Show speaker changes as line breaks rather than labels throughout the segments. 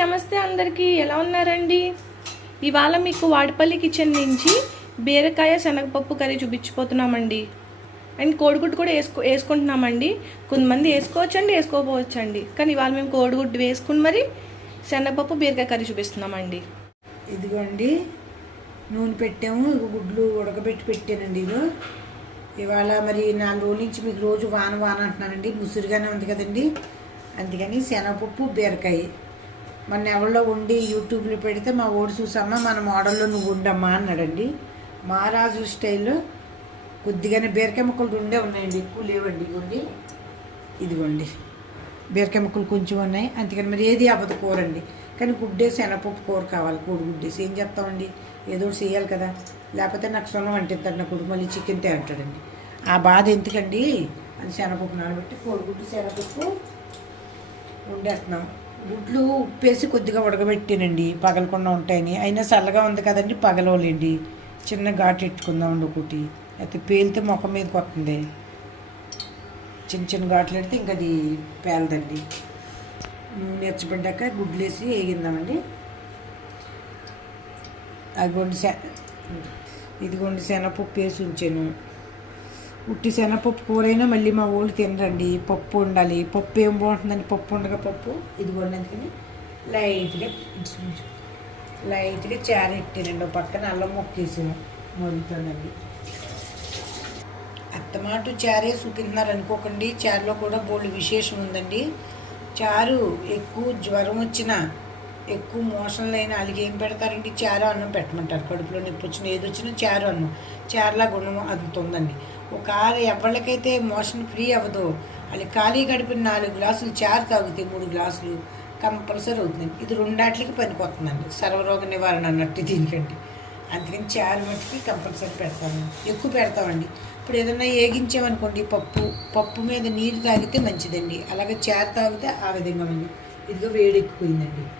నమస్తే అందరికీ. ఎలా ఉన్నారండి? ఇవాళ మీకు వాడపల్లి కిచెన్ నుంచి బీరకాయ శనగపప్పు కర్రీ చూపించిపోతున్నామండి. అండ్ కోడిగుడ్డు కూడా వేసుకో వేసుకుంటున్నామండి. కొంతమంది వేసుకోవచ్చండి వేసుకోపోవచ్చండి కానీ ఇవాళ మేము కోడిగుడ్డు వేసుకుని మరి శనగపప్పు బీరకాయ కర్రీ చూపిస్తున్నామండి.
ఇదిగోండి నూనె పెట్టాము. గుడ్లు ఉడకబెట్టి పెట్టానండి ఇగో. ఇవాళ మరి నాలుగు రోజుల నుంచి మీకు రోజు వాన వాన అంటున్నానండి ముసురుగానే ఉంది కదండి. అందుకని శనగపప్పు బీరకాయ. మన ఎవరిలో ఉండి యూట్యూబ్లో పెడితే మా ఓడి చూసమ్మా మన మోడల్లో నువ్వు ఉండమ్మా అన్నాడండి. మహారాజు స్టైల్లో కొద్దిగానే బీరకాయ ముక్కలు ఉండే ఉన్నాయండి ఎక్కువ లేవండి ఇవ్వండి. ఇదిగోండి బీరకాయ ముక్కలు కొంచెం ఉన్నాయి. అంతేకాని మరి ఏది అవ్వదు కూర అండి కానీ గుడ్డేసి శనగపప్పు కూర కావాలి కోడి గుడ్డేసి. ఏం చేస్తామండి? ఏదో చేయాలి కదా. లేకపోతే నాకు సొనం అంటిస్తాడు నా కొడుకు మళ్ళీ చికెన్ తే అంటాడండి. ఆ బాధ ఎందుకండి? అది శనగపప్పు నానబెట్టి కోడిగుడ్డు శనగపప్పు వండేస్తున్నాం గుడ్లు ఉప్పేసి కొద్దిగా ఉడకబెట్టానండి. పగలకుండా ఉంటాయని. అయినా చల్లగా ఉంది కదండి పగలవలేండి చిన్న ఘాటు ఎట్టుకుందామండి ఒకటి. అయితే పేలితే ముఖం మీదకి వస్తుంది. చిన్న చిన్న ఘాట్లు పెడితే ఇంకా అది పేలదండి. నూనె ఎచ్చబడ్డాక గుడ్లు వేసి వేగిందామండి. అదిగోండి శ ఇదిగోండి శనగపప్పు వేసి ఉంచాను. ఉట్టి శనగపప్పు కూరైనా మళ్ళీ మా ఊళ్ళు తినరండి. పప్పు ఉండాలి. పప్పు ఏం బాగుంటుందండి? పప్పు ఉండగా పప్పు. ఇదిగోండి అందుకని లైట్గా ఇంచుమించు లైట్గా చారు ఒక పక్కన అల్లం మొక్కేసాను వేసాను అత్తమాట చారే చూపిస్తున్నారు అనుకోకండి. చారులో కూడా బోళ్ళు విశేషం ఉందండి. చారు ఎక్కువ జ్వరం వచ్చినా ఎక్కువ మోషన్లు అయినా వాళ్ళకి ఏం పెడతారండి? చారు అన్నం పెట్టమంటారు. కడుపులో నొప్పి వచ్చిన ఏది వచ్చినా చారు అన్నం. చారులా గుణం అంత ఉందండి. ఒకవేళ ఎవరికైతే మోషన్ ఫ్రీ అవ్వదో వాళ్ళకి ఖాళీ గడిపిన నాలుగు గ్లాసులు చారు తాగితే మూడు గ్లాసులు కంపల్సరీ అవుతుంది. ఇది రెండాట్లకి పనికొస్తుందండి. సర్వరోగ నివారణ అన్నట్టు దీనికండి అందుకని చారు మట్టుకి కంపల్సరీ పెడతాము. ఎక్కువ పెడతామండి. ఇప్పుడు ఏదన్నా ఏగించామనుకోండి పప్పు పప్పు మీద నీరు తాగితే మంచిదండి. అలాగే చారు తాగితే ఆ విధంగా ఉంది. ఇదిగో వేడెక్కిపోయిందండి.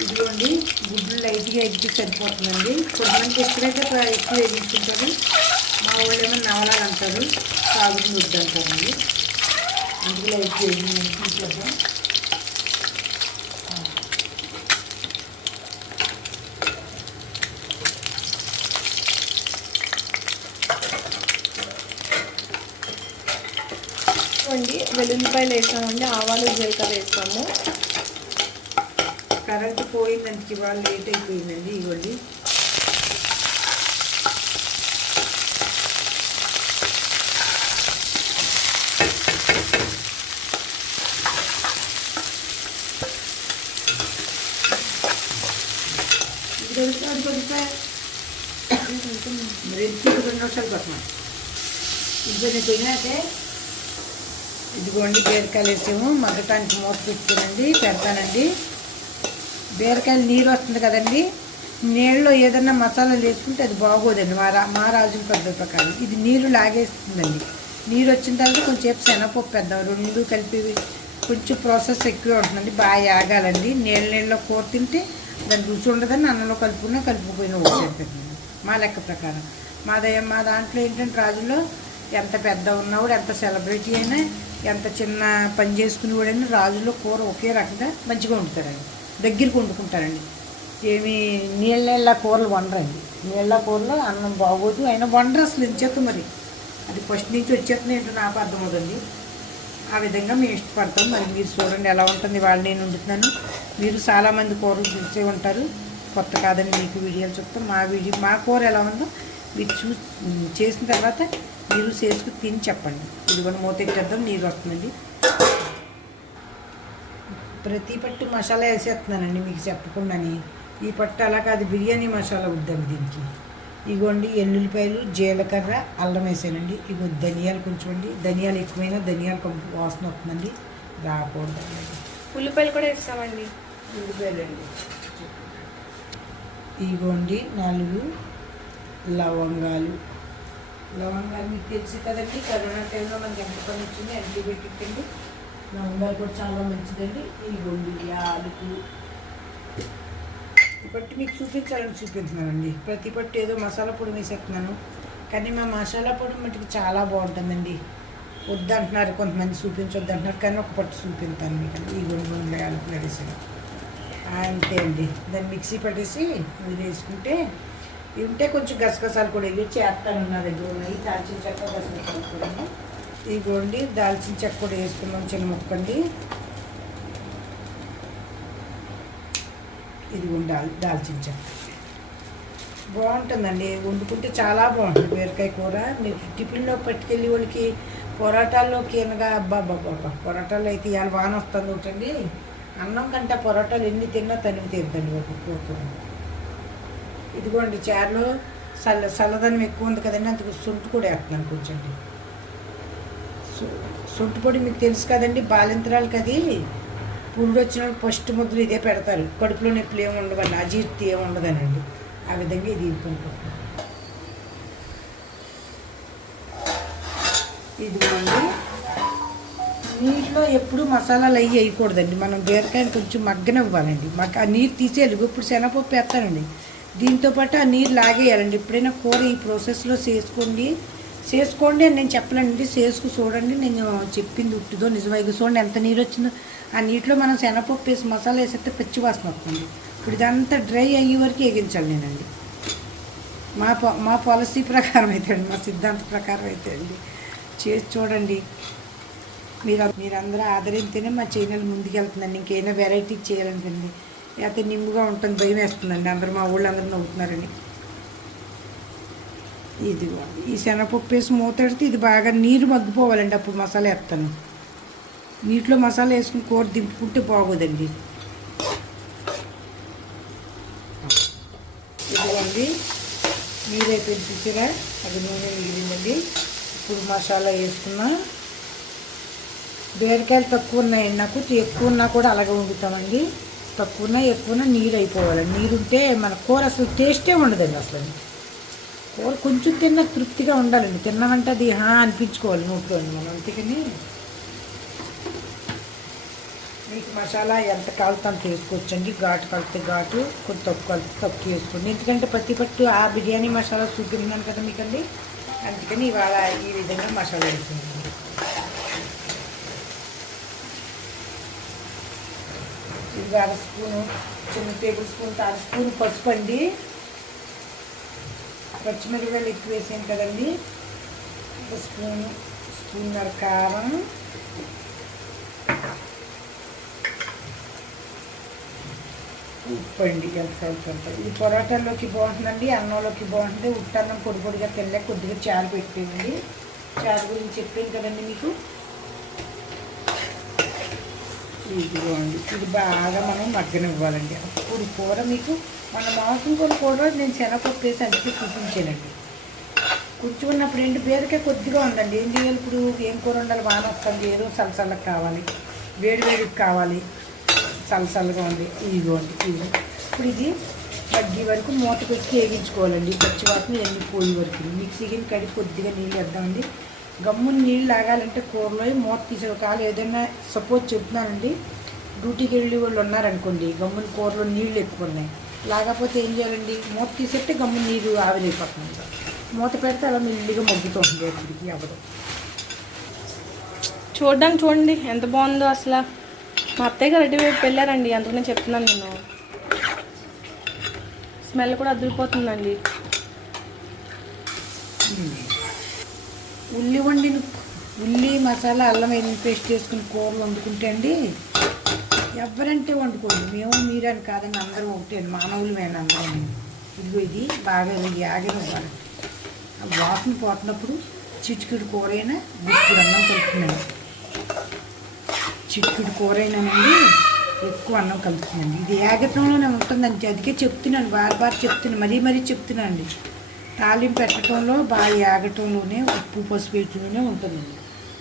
ఇదిగోండి గుడ్లు లైట్గా ఎగ్గి సరిపోతుందండి. కొంతమంది ఎక్కడైతే ఎక్కువ ఎగ్గించుకుంటారు మా వాళ్ళు ఏమో నవలాలు అంటారు సాగుని ముద్ద అంటారండి అందులో లైట్గా వేగించేద్దాం
అండి వెల్లుల్లిపాయలు వేసామండి ఆవాలు జీలకర్ర వేస్తాము
కరెంట్ పోయిందండి ఇవాళ లేట్ అయిపోయిందండి ఇవ్వండి. మరి ఎందుకు రెండు నిమిషాలు పట్టమా ఇద్దరిని తినాకే ఇదిగోండి బీరకాయలు వేసాము. మగ్గటానికి మూత పెట్టుకునండి పెడతానండి. బీరకాయలు నీరు వస్తుంది కదండి నీళ్ళలో ఏదన్నా మసాలాలు వేసుకుంటే అది బాగోదండి. మా రా మా రాజుల పద్ధతి ప్రకారం. ఇది నీరు లాగేస్తుందండి. నీరు వచ్చిన తర్వాత కొంచెంసేపు శనగపప్పు పెద్దాం రెండు కలిపి కొంచెం ప్రాసెస్ ఎక్కువ ఉంటుందండి. బాగా ఆగాలండి నీళ్ళ నీళ్ళలో కూర తింటే దాని రుచి ఉండదని అన్నంలో కలుపుకున్నా కలుపుకుపోయినా వచ్చేస్తుంది మా లెక్క ప్రకారం. మాదే మా దాంట్లో ఏంటంటే రాజుల్లో ఎంత పెద్ద ఉన్నవాడు ఎంత సెలబ్రిటీ అయినా ఎంత చిన్న పని చేసుకునేవాడైనా రాజుల్లో కూర ఒకే రకంగా మంచిగా వండుతారండి. దగ్గరికి వండుకుంటారండి. ఏమి నీళ్ళ కూరలు వండరండి. నీళ్ళ కూరలు అన్నం బాగోదు అయినా వండరు అసలు ఎంచేత మరి? అది ఫస్ట్ నుంచి వచ్చేస్తుంది ఏంటో నాకు అర్థమవుతుంది ఆ విధంగా మేము ఇష్టపడతాం. మరి మీరు చూడండి ఎలా ఉంటుంది వాళ్ళు నేను వండుతున్నాను. మీరు చాలామంది కూరలు చూసే ఉంటారు. కొత్త కాదని మీకు వీడియోలు చెప్తాం. మా వీడియో మా కూర ఎలా ఉందో మీరు చూ చేసిన తర్వాత మీరు చేసుకుని తిని చెప్పండి. ఇది కూడా మూత ఎట్టేద్దాం నీరు వస్తుందండి. ప్రతి పట్టు మసాలా వేసేస్తున్నానండి మీకు చెప్పకుండాని. ఈ పట్టు అలా కాదు బిర్యానీ మసాలా వద్దండి దీనికి. ఇగోండి ఎల్లుల్లిపాయలు జీలకర్ర అల్లం వేసానండి. ఇగో ధనియాలు కొంచెం అండి ధనియాలు ఎక్కువైనా ధనియాలు కొంచెం వాసన వస్తుందండి. రాకూడదండి
ఉల్లిపాయలు కూడా వేస్తామండి.
ఉల్లిపాయలండి. ఇగోండి నాలుగు లవంగాలు లవంగాలు మీకు తెలుసు కదండి కరోనా టైంలో మనకి ఎంత పని వచ్చింది యాంటీబయాటిక్ అండి లవంగాలు కూడా చాలా మంచిదండి. ఇగోండి యాలకు. ఈ పట్టు మీకు చూపించాలని చూపించున్నానండి ప్రతి పట్టు ఏదో మసాలా పొడి వేసేస్తున్నాను. కానీ మా మసాలా పొడి మటుకు చాలా బాగుంటుందండి. వద్దంటున్నారు కొంతమంది చూపించొద్దు అంటున్నారు కానీ ఒక పట్టు చూపిస్తాను మీకు. ఈ గుండు యాలకు వేసాను. అంతే అండి. దాన్ని మిక్సీ పట్టేసి ఇది వేసుకుంటే ఉంటే కొంచెం గసగసాలు కూడా ఇవి చేస్తాను నా దగ్గర ఉన్నాయి. దాల్చిన చెక్క గసగసాలు కూడా ఇదిగోండి దాల్చిన చెక్క కూడా వేసుకున్నాం చిన్న ముక్కండి ఇది ఉండాలి దాల్చిన చెక్క. బాగుంటుందండి. వండుకుంటే చాలా బాగుంటుంది బీరకాయ కూర. మీరు టిఫిన్లో పట్టుకెళ్ళి వాళ్ళకి పొరాటాల్లోకి అనగా అబ్బా అబ్బా పొరాటాలు అయితే ఇవాళ వాన వస్తుంది ఒకటండి. అన్నం కంటే పొరాటాలు ఎన్ని తిన్నా తనివి తీరుతండి ఒక కూతురు ఇదిగోండి చారులో చల్ల చల్లదనం ఎక్కువ ఉంది కదండి అందుకు సొంటు కూడా వేస్తున్నాను కొంచెం సొంటు పొడి మీకు తెలుసు కదండి బాలింతరాలకి అది పురుడు వచ్చిన ఫస్ట్ ముద్దలు ఇదే పెడతారు. కడుపులో నొప్పులు ఏమి ఉండవని అజీర్తి ఏమి ఉండదనండి. ఆ విధంగా ఇది ఇవ్వుకుంటాం ఇదిగోండి. నీటిలో ఎప్పుడు మసాలాలు అవి వేయకూడదండి. మనం బీరకాయని కొంచెం మగ్గనివ్వాలండి. మగ్గ ఆ నీరు తీసేయాలి ఇప్పుడు శనగపప్పు వేస్తానండి. దీంతో పాటు ఆ నీరు లాగేయాలండి. ఎప్పుడైనా కూర ఈ ప్రాసెస్లో చేసుకోండి. చేసుకోండి అని నేను చెప్పలేనండి. చేసుకు చూడండి. నేను చెప్పింది ఉట్టిదో నిజమైగా చూడండి ఎంత నీరు వచ్చిందో ఆ నీటిలో మనం శనగపప్పు వేసి మసాలా వేసేస్తే పచ్చి వాసన వస్తుంది. ఇప్పుడు ఇదంతా డ్రై అయ్యే వరకు వేగించాలి నేనండి. మా మా పాలసీ ప్రకారం అయితే అండి మా సిద్ధాంత ప్రకారం అయితే అండి. చేసి చూడండి. మీరు మీరందరూ ఆదరింతేనే మా ఛానల్ ముందుకెళ్తుందండి. ఇంకేమైనా వెరైటీ చేయాలనుకోండి లేకపోతే నిండుగా ఉంటుంది భయం వేస్తుందండి. అందరూ మా ఊళ్ళో అందరూ నవ్వుతున్నారండి ఇది ఈ శనగపప్పు వేసి మూతడితే ఇది బాగా నీరు మగ్గిపోవాలండి. అప్పుడు మసాలా వేస్తాను. నీటిలో మసాలా వేసుకుని కూర దింపుకుంటే బాగోదండి. ఇదిగోండి. నీరు అయిపోయింది చూసారా? అది నూనె మిగిలిందండి. ఇప్పుడు మసాలా వేసుకున్నా. బీరకాయలు తక్కువ ఉన్నాయండి నాకు ఎక్కువ ఉన్నా కూడా అలాగే వండుతామండి. తక్కువన ఎక్కువన నీరు అయిపోవాలి నీరు ఉంటే మన కూర అసలు టేస్టే ఉండదండి అసలు. కూర కొంచెం తిన్న తృప్తిగా ఉండాలండి. తిన్నామంటే అది హా అనిపించుకోవాలి నోట్లో మనం. అందుకని మీకు మసాలా ఎంత కాలుతో అంత వేసుకోవచ్చండి. ఘాటు కలిపితే ఘాటు కొంచెం తక్కువ కలిపితే తక్కువ వేసుకోండి. ఎందుకంటే ప్రతి పట్టు ఆ బిర్యానీ మసాలా చూపించాను కదా మీకండి. అందుకని ఇవాళ ఈ విధంగా మసాలా వేసుకుంటాను ఇది అర స్పూను చిన్న టేబుల్ స్పూన్ అర స్పూన్ పసుపు అండి. పచ్చిమిరపకాయలు ఎక్కువ వేసాం కదండి. ఒక స్పూన్ స్పూన్నర కారం. ఉప్పు అండి ఎంత కలుపుకుంటాం ఇది పొరాటాల్లోకి బాగుంటుందండి అన్నంలోకి బాగుంటుంది. ఉట్టన్నం పొడి పొడిగా తినలేక కొద్దిగా చారు పెట్టేయండి. చారు గురించి చెప్పాను కదండి మీకు. ఇదిగోండి. ఇది బాగా మనం మగ్గనివ్వాలండి. అప్పుడు కూర మీకు మన మాంసం కూర కూర నేను శనగపప్పు వేసి అందుకే చూపించానండి కూర్చున్నప్పుడు ఏంటి బీరకాయ కొద్దిగా ఉందండి. ఏం చేయాలి ఇప్పుడు? ఏం కూర ఉండాలి వాన వస్తుంది ఏదో సలసలకు కావాలి. వేడి వేడికి కావాలి. చల్లచల్లగా ఉంది. ఇదిగోండి. ఇది. ఇప్పుడు ఇది మగ్గి వరకు మూత పెట్టి వేగించుకోవాలండి. పచ్చి వాసన ఎన్ని పోయి వరకు మిక్సీకి కడిగి కొద్దిగా నీళ్ళు వేద్దామండి. గమ్మున నీళ్ళు లాగాలంటే కూరలో మూత తీసే కాలు ఏదైనా సపోజ్ చెప్తున్నానండి డ్యూటీకి వెళ్ళి వాళ్ళు ఉన్నారనుకోండి గమ్మున కూరలో నీళ్ళు ఎక్కువ ఉన్నాయి. లాగకపోతే ఏం చేయాలండి మూత తీసేస్తే గమ్మున నీరు ఆవిరైపోతుంది. మూత పెడితే అలా మెల్లిగా మగ్గుతుంది ఎక్కడికి ఎవరు?
చూడడానికి చూడండి ఎంత బాగుందో అసలు. మా అత్తయ్య గారు అటువైపు వెళ్ళారండి అందుకనే చెప్తున్నాను నేను. స్మెల్ కూడా అదిరిపోతుందండి.
ఉల్లి వండిన ఉల్లి మసాలా అల్లం వెల్లుల్లి పేస్ట్ చేసుకుని కూరలు వండుకుంటే అండి ఎవరంటే వండుకోండి. మేము మీరని కాదండి అందరం ఒకటే మానవులు మేము అందరం ఇదిగో ఇది బాగా ఇది ఆ వాసన పోతున్నప్పుడు చిటికిడి కూరైనా గుప్పుడు అన్నం కలుపుతున్నాను చిటికిడి కూరైనానండి ఎక్కువ అన్నం కలుపుతున్నాను ఇది ఏకత్వంలోనే ఉంటుందండి. అందుకే చెప్తున్నాను బార్ బార్ చెప్తున్నాను మరీ మరీ చెప్తున్నాను అండి తాలింపు పెట్టడంలో బాగా ఏగటంలోనే ఉప్పు పసుపు వేయటంలోనే ఉంటుందండి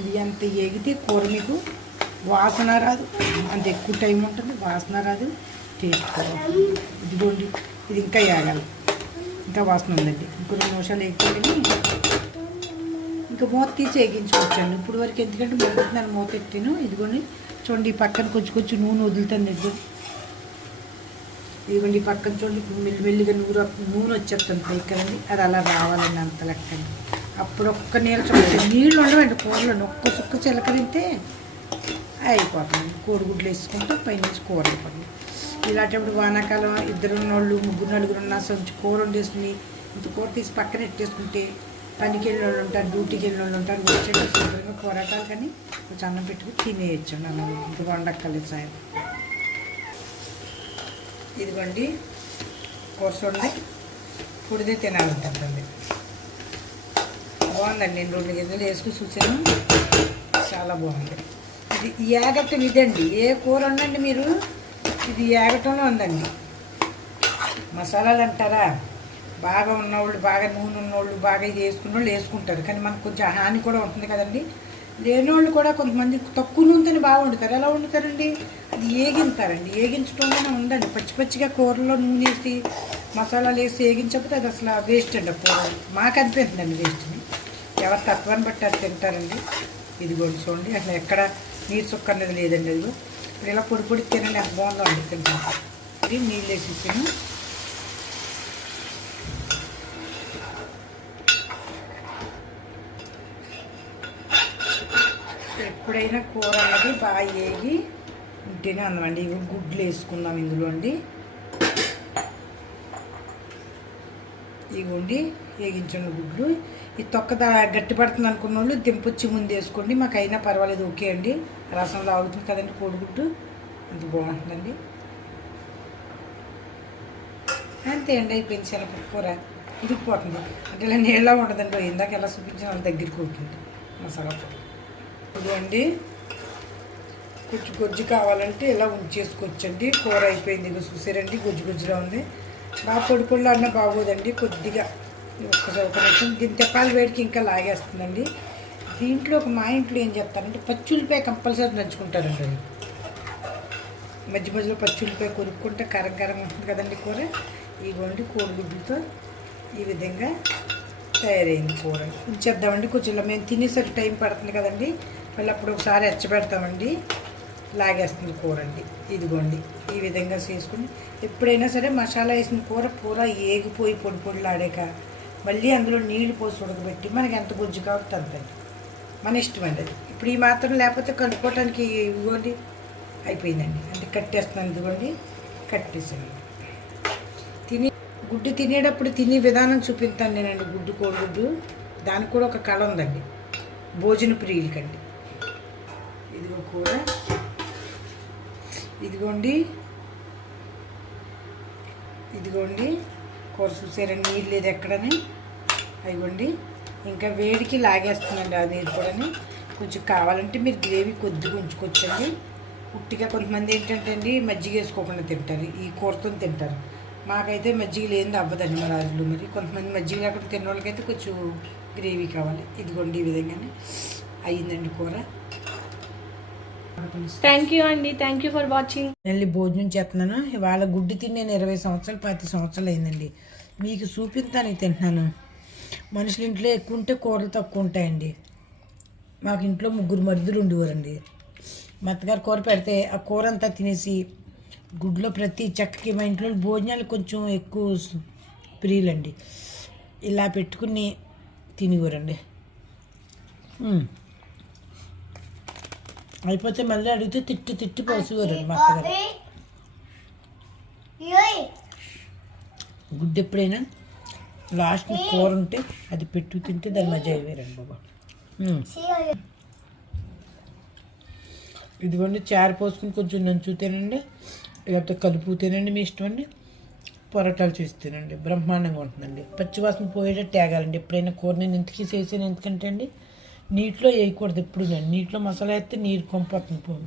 ఇది ఎంత ఏగితే కూర మీకు వాసన రాదు. అంత ఎక్కువ టైం ఉంటుంది. వాసన రాదు. టేస్ట్ కూడా ఇదిగోండి. ఇది ఇంకా ఏగాలి ఇంకా వాసన ఉందండి. ఇంకో రెండు నిమిషాలు వేగిపోయి ఇంకా మూత తీసి వేగించుకోవచ్చండి. ఇప్పుడు వరకు ఎందుకంటే మొదటి మూత ఎట్టాను ఇదిగోండి. చూడండి ఈ పక్కన కొంచెం కొంచెం నూనె వదులుతాను ఇదిగోండి ఇదిగోండి పక్కన చూడండి ఇప్పుడు మెల్లి మెల్లిగా నూనె నూనె వచ్చేస్తుంది పైకరండి అది అలా రావాలండి అంత లెక్కండి అప్పుడు ఒక్క నీళ్ళు చూడండి నీళ్ళు ఉండవండి కూరలో ఒక్క చుక్క చిలకరితే అయిపోతుంది. కోడిగుడ్లు వేసుకుంటే పైనుంచి కూర అయిపోతుంది. ఇలాంటప్పుడు వానాకాలం ఇద్దరు ఉన్నోళ్ళు ముగ్గురు నలుగురు ఉన్న సంచి కూర వండేసుకుని ఇంత కూర తీసి పక్కన పెట్టేసుకుంటే పనికి వెళ్ళిన వాళ్ళు ఉంటారు డ్యూటీకి వెళ్ళిన వాళ్ళు ఉంటారు వచ్చేటప్పుడు శుభ్రంగా కూరగాయలు కానీ కొంచెం అన్నం పెట్టుకుని తినేయచ్చు. అన్నం ఇంకా వండక్కర్లేదు సాయం. ఇదిగోండి కూర చూడండి పొడిదే తినాలంటుందండి బాగుందండి నేను రెండు గింజలు వేసుకుని చూసాను చాలా బాగుంది. ఇది ఈ ఏగటం ఇదండి. ఏ కూర ఉండండి మీరు? ఇది ఏగటంలో ఉందండి. మసాలాలు అంటారా? బాగా ఉన్నవాళ్ళు బాగా నూనె ఉన్నవాళ్ళు బాగా ఇది వేసుకున్న వాళ్ళు వేసుకుంటారు. కానీ మనకు కొంచెం హాని కూడా ఉంటుంది కదండి. లేనివాళ్ళు కూడా కొంతమంది తక్కువ నూనెతోనే బాగా వండుతారు. ఎలా వండుతారండి? అది ఏగింతారండి ఏగించడంలోనే ఉందండి. పచ్చి పచ్చిగా కూరలో నూనె వేసి మసాలాలు వేసి ఏగించకపోతే అది అసలు వేస్ట్ అండి. కూర మాకు అనిపిస్తుందండి వేస్ట్ని ఎవరి తత్వాన్ని బట్టి అది తింటారండి. ఇది చూడండి. అసలు ఎక్కడ నీరు చుక్క అనేది లేదండి అది. ఇప్పుడు ఇలా పొడి పొడి తినండి. ఎంత బాగుందో అండి తింటాను ఇది నీళ్ళు వేసేసాను ఎప్పుడైనా కూర అనేది బాగా వేగి గుడ్డేనే అందమండి. ఇవి గుడ్లు వేసుకుందాం ఇందులో అండి. ఇగోండి వేగించండి గుడ్లు. ఈ తొక్క గట్టి పడుతుంది అనుకున్న వాళ్ళు దింపొచ్చి ముందు వేసుకోండి. మాకు అయినా పర్వాలేదు ఓకే అండి. రసంలో లాగుతుంది కదండి కోడిగుడ్డు అంత బాగుంటుందండి. అంతే అండి అయిపోయింది శనగపప్పు కూర. ఇరిగిపోతుంది అంటే ఇలా నీళ్ళ ఉండదండి ఇందాక ఎలా చూపించిన వాళ్ళ దగ్గరికి అవుతుంది మసాలా కూర ఇప్పుడు అండి కొంచెం గొజ్జు కావాలంటే ఇలా ఉంచేసుకోవచ్చండి. కూర అయిపోయింది. ఇక చూసారండి. గొజ్జు గొజ్జులో ఉంది. బాగా పొడి పొడిలో అన్న బాగోదండి. కొద్దిగా ఒక్కసారి ఒక నిమిషం. దీని వేడికి ఇంకా లాగేస్తుందండి. దీంట్లో ఒక మా ఇంట్లో ఏం చెప్తారంటే పచ్చులపాయ కంపల్సరీ నంచుకుంటారండి అది మధ్య మధ్యలో పచ్చులపాయ కొరుక్కుంటే కారం కారం ఉంటుంది కదండి కూర. ఇవ్వండి కోడిగుడ్లతో ఈ విధంగా తయారైంది కూర. ఉంచేద్దామండి. కొంచెం మేము తినేసరికి టైం పడుతుంది కదండి. మళ్ళీ అప్పుడు ఒకసారి ఎచ్చబెడతామండి లాగేస్తుంది కూర అండి. ఇదిగోండి ఈ విధంగా చేసుకుని ఎప్పుడైనా సరే మసాలా వేసిన కూర పూర ఏగిపోయి పొడి పొడిలాడాక మళ్ళీ అందులో నీళ్ళు పోసి ఉడకబెట్టి మనకి ఎంత గుజ్జు కాబట్టి అంతండి మన ఇష్టం అండి అది. ఇప్పుడు ఈ మాత్రం లేకపోతే కలుపుకోవటానికి ఇదిగోండి అయిపోయిందండి. అంటే కట్టేస్తున్నాను ఇదిగోండి కట్టేసాను తిని గుడ్డు తినేటప్పుడు తినే విధానం చూపిస్తాను నేనండి. గుడ్డు కోడిగుడ్డు దానికి కూడా ఒక కళ ఉందండి. భోజన ప్రియులకండి. ఇదిగో కూర. ఇదిగోండి. ఇదిగోండి. కూర చూసారండి నీరు లేదు ఎక్కడని. అదిగోండి. ఇంకా వేడికి లాగేస్తుందండి ఆ నీరు కూడాని. కొంచెం కావాలంటే మీరు గ్రేవీ కొద్దిగా ఉంచుకోవచ్చండి. ఉట్టిగా కొంతమంది ఏంటంటే అండి మజ్జిగ వేసుకోకుండా తింటారు. ఈ కూరతో తింటారు. మాకైతే మజ్జిగ లేనిది అవ్వదండి మా రాజులు మరి. కొంతమంది మజ్జిగ లేకుండా తిన్న వాళ్ళకైతే కొంచెం గ్రేవీ కావాలి. ఇదిగోండి ఈ విధంగానే. అయ్యిందండి కూర.
థ్యాంక్ యూ అండి థ్యాంక్ యూ ఫర్ వాచింగ్
మళ్ళీ భోజనం చేస్తున్నాను. ఇవాళ గుడ్డు తిని నేను ఇరవై సంవత్సరాలు పది సంవత్సరాలు అయిందండి. మీకు చూపిస్తానికి తింటున్నాను. మనుషులు ఇంట్లో ఎక్కువ ఉంటే కూరలు తక్కువ ఉంటాయండి. మాకు ఇంట్లో ముగ్గురు మరుదులు ఉండేవారండి. మా అత్తగారు కూర పెడితే ఆ కూర అంతా తినేసి గుడ్లో ప్రతి చెక్కకి మా ఇంట్లో భోజనాలు కొంచెం ఎక్కువ ప్రియులండి. ఇలా పెట్టుకుని తినేవారండి. మ్మ్. అయిపోతే మళ్ళీ అడిగితే తిట్టి తిట్టి పోసేవారు మా అత్తగారు గుడ్డు ఎప్పుడైనా లాస్ట్ కూర ఉంటే అది పెట్టు తింటే దాని మజా వేరండి బాబా. ఇదిగోండి చారు పోసుకుని కొంచెం నంచు తినండి లేకపోతే కలుపు తినండి మీ ఇష్టం అండి. పొరటాలు చేసి తినండి. బ్రహ్మాండంగా ఉంటుందండి. పచ్చివాసన పోయేటట్టు తేగాలండి. ఎప్పుడైనా కూర నేను ఇంతకీ చేసాను ఎందుకంటే అండి నీటిలో వేయకూడదు ఎప్పుడు కానీ నీటిలో మసాలా వేస్తే నీరు కొంపొస్తుంది పో.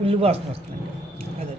ఉల్లి వాసన వస్తుందండి. అదే.